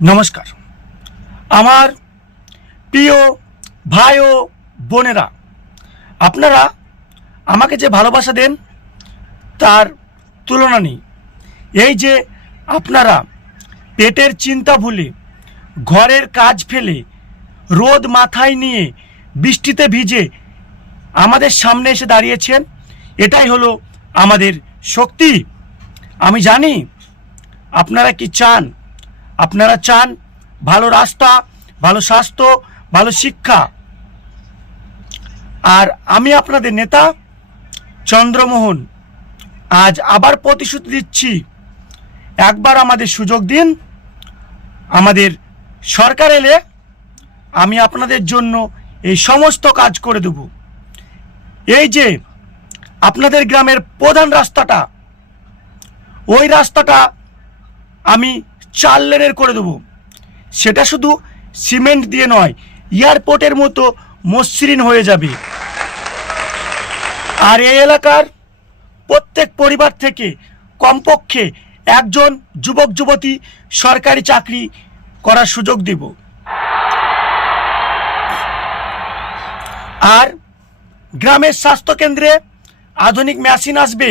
নমস্কার আমার প্রিয় ভাই ও বোনেরা, আপনারা আমাকে যে ভালোবাসা দেন তার তুলনা নেই। এই যে আপনারা পেটের চিন্তা ভুলে ঘরের কাজ ফেলে রোদ মাথায় নিয়ে বৃষ্টিতে ভিজে আমাদের সামনে এসে দাঁড়িয়েছেন, এটাই হলো আমাদের শক্তি। আমি জানি আপনারা কি চান। আপনারা চান ভালো রাস্তা, ভালো স্বাস্থ্য, ভালো শিক্ষা। আর আমি আপনাদের নেতা চন্দ্রমোহন আজ আবার প্রতিশ্রুতি দিচ্ছি, একবার আমাদের সুযোগ দিন। আমাদের সরকার এলে আমি আপনাদের জন্য এই সমস্ত কাজ করে দেব। এই যে আপনাদের গ্রামের প্রধান রাস্তাটা, ওই রাস্তাটা আমি 4 লেনের করে দেবো। সেটা শুধু সিমেন্ট দিয়ে নয়, এয়ারপোর্টের মতো মসৃণ হয়ে যাবে। আর এই এলাকার প্রত্যেক পরিবার থেকে কমপক্ষে একজন যুবক যুবতী সরকারি চাকরি করার সুযোগ দেব। আর গ্রামের স্বাস্থ্যকেন্দ্রে আধুনিক মেশিন আসবে,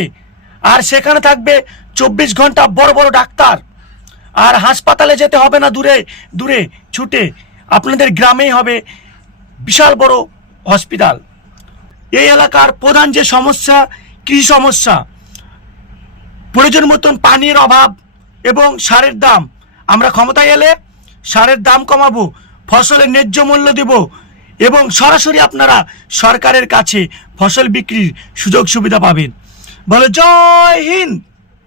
আর সেখানে থাকবে 24 ঘন্টা বড় বড় ডাক্তার। আর হাসপাতালে যেতে হবে না দূরে দূরে ছুটে, আপনাদের গ্রামেই হবে বিশাল বড় হসপিটাল। এই এলাকার প্রধান যে সমস্যা, কৃষি সমস্যা, প্রয়োজন মতন পানির অভাব এবং সারের দাম। আমরা ক্ষমতায় এলে সারের দাম কমাবো, ফসলের ন্যায্য মূল্য দেব এবং সরাসরি আপনারা সরকারের কাছে ফসল বিক্রির সুযোগ সুবিধা পাবেন। বলো জয় হিন্দ,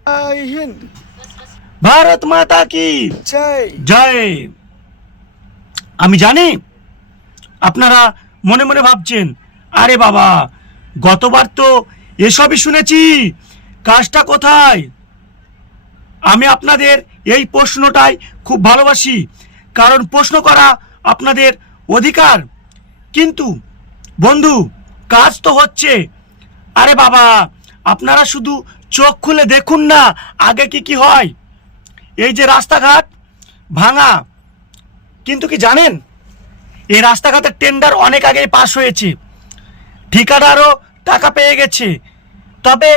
জয় হিন্দ, ভারত মাতা কি জয়। জয়। আমি জানি আপনারা মনে মনে ভাবছেন, আরে বাবা গতবার তো এসবই শুনেছি, কাজটা কোথায়? আমি আপনাদের এই প্রশ্নটাই খুব ভালোবাসি, কারণ প্রশ্ন করা আপনাদের অধিকার। কিন্তু বন্ধু, কাজ তো হচ্ছে। আরে বাবা আপনারা শুধু চোখ খুলে দেখুন না আগে কি কি হয়। এই যে রাস্তাঘাট ভাঙা, কিন্তু কি জানেন এই রাস্তাঘাটের টেন্ডার অনেক আগেই পাস হয়েছে, ঠিকাদারও টাকা পেয়ে গেছে। তবে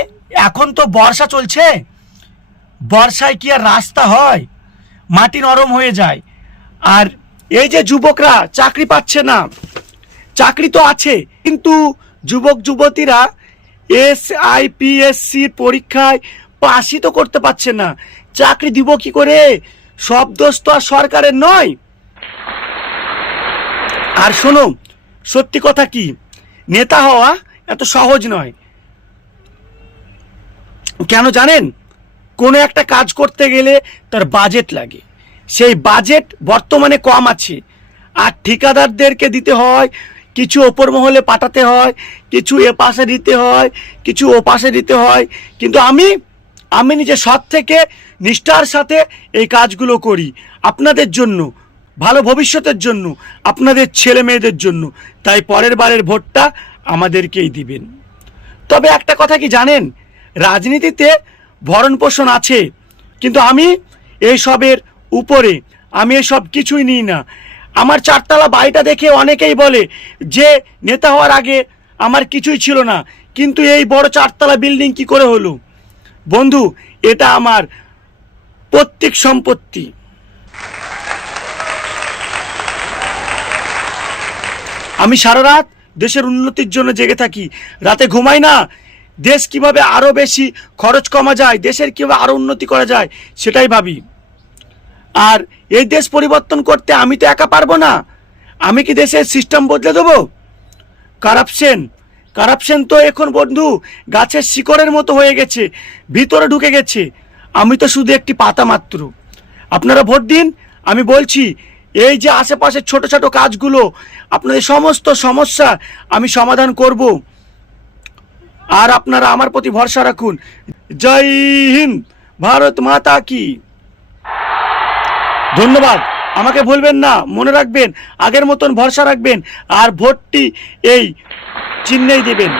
এখন তো বর্ষা চলছে, বর্ষায় কি আর রাস্তা হয়? মাটি নরম হয়ে যায়। আর এই যে যুবকরা চাকরি পাচ্ছে না, চাকরি তো আছে কিন্তু যুবক যুবতীরা SIPSC পরীক্ষায় পাসই তো করতে পারছে না, চাকরি দিব কি করে? সব দোষ তো আর সরকারের নয়। আর শোনো, সত্যি কথা কি, নেতা হওয়া এত সহজ নয়। কেন জানেন? কোনো একটা কাজ করতে গেলে তার বাজেট লাগে, সেই বাজেট বর্তমানে কম আছে। আর ঠিকাদারদেরকে দিতে হয় কিছু, ওপর মহলে পাঠাতে হয় কিছু, এ পাশে দিতে হয় কিছু, ও পাশে দিতে হয়। কিন্তু আমি নিজে সৎ থেকে নিষ্ঠার সাথে এই কাজগুলো করি আপনাদের জন্য, ভালো ভবিষ্যতের জন্য, আপনাদের ছেলে মেয়েদের জন্য। তাই পরের বারের ভোটটা আমাদেরকেই দিবেন। তবে একটা কথা কি জানেন, রাজনীতিতে ভরণ পোষণ আছে, কিন্তু আমি এইসবের উপরে, আমি এসব কিছুই নিই না। আমার 4 তলা বাড়িটা দেখে অনেকেই বলে যে নেতা হওয়ার আগে আমার কিছুই ছিল না, কিন্তু এই বড় 4 তলা বিল্ডিং কি করে হলো? বন্ধু, এটা আমার পৈতৃক সম্পত্তি। আমি সারা রাত দেশের উন্নতির জন্য জেগে থাকি, রাতে ঘুমাই না। দেশ কিভাবে আরো বেশি খরচ কমা যায়, দেশের কিভাবে আরো উন্নতি করা যায় সেটাই ভাবি। আর এই দেশ পরিবর্তন করতে আমি তো একা পারবো না। আমি কি দেশের সিস্টেম বদলে দেবো? কারাপশন তো এখন বন্ধু গাছের শিকড়ের মতো হয়ে গেছে, ভিতরে ঢুকে গেছে। আমি তো শুধু একটি পাতা মাত্র। আপনারা ভোট দিন। আমি বলছি, এই যে আশেপাশের ছোট ছোট কাজগুলো, আপনাদের সমস্ত সমস্যা আমি সমাধান করব। আর আপনারা আমার প্রতি ভরসা রাখুন। জয় হিন্দ, ভারত মাতা কি। ধন্যবাদ। আমাকে ভুলবেন না, মনে রাখবেন, আগের মতন ভরসা রাখবেন আর ভোটটি এই চিহ্নেই দেবেন।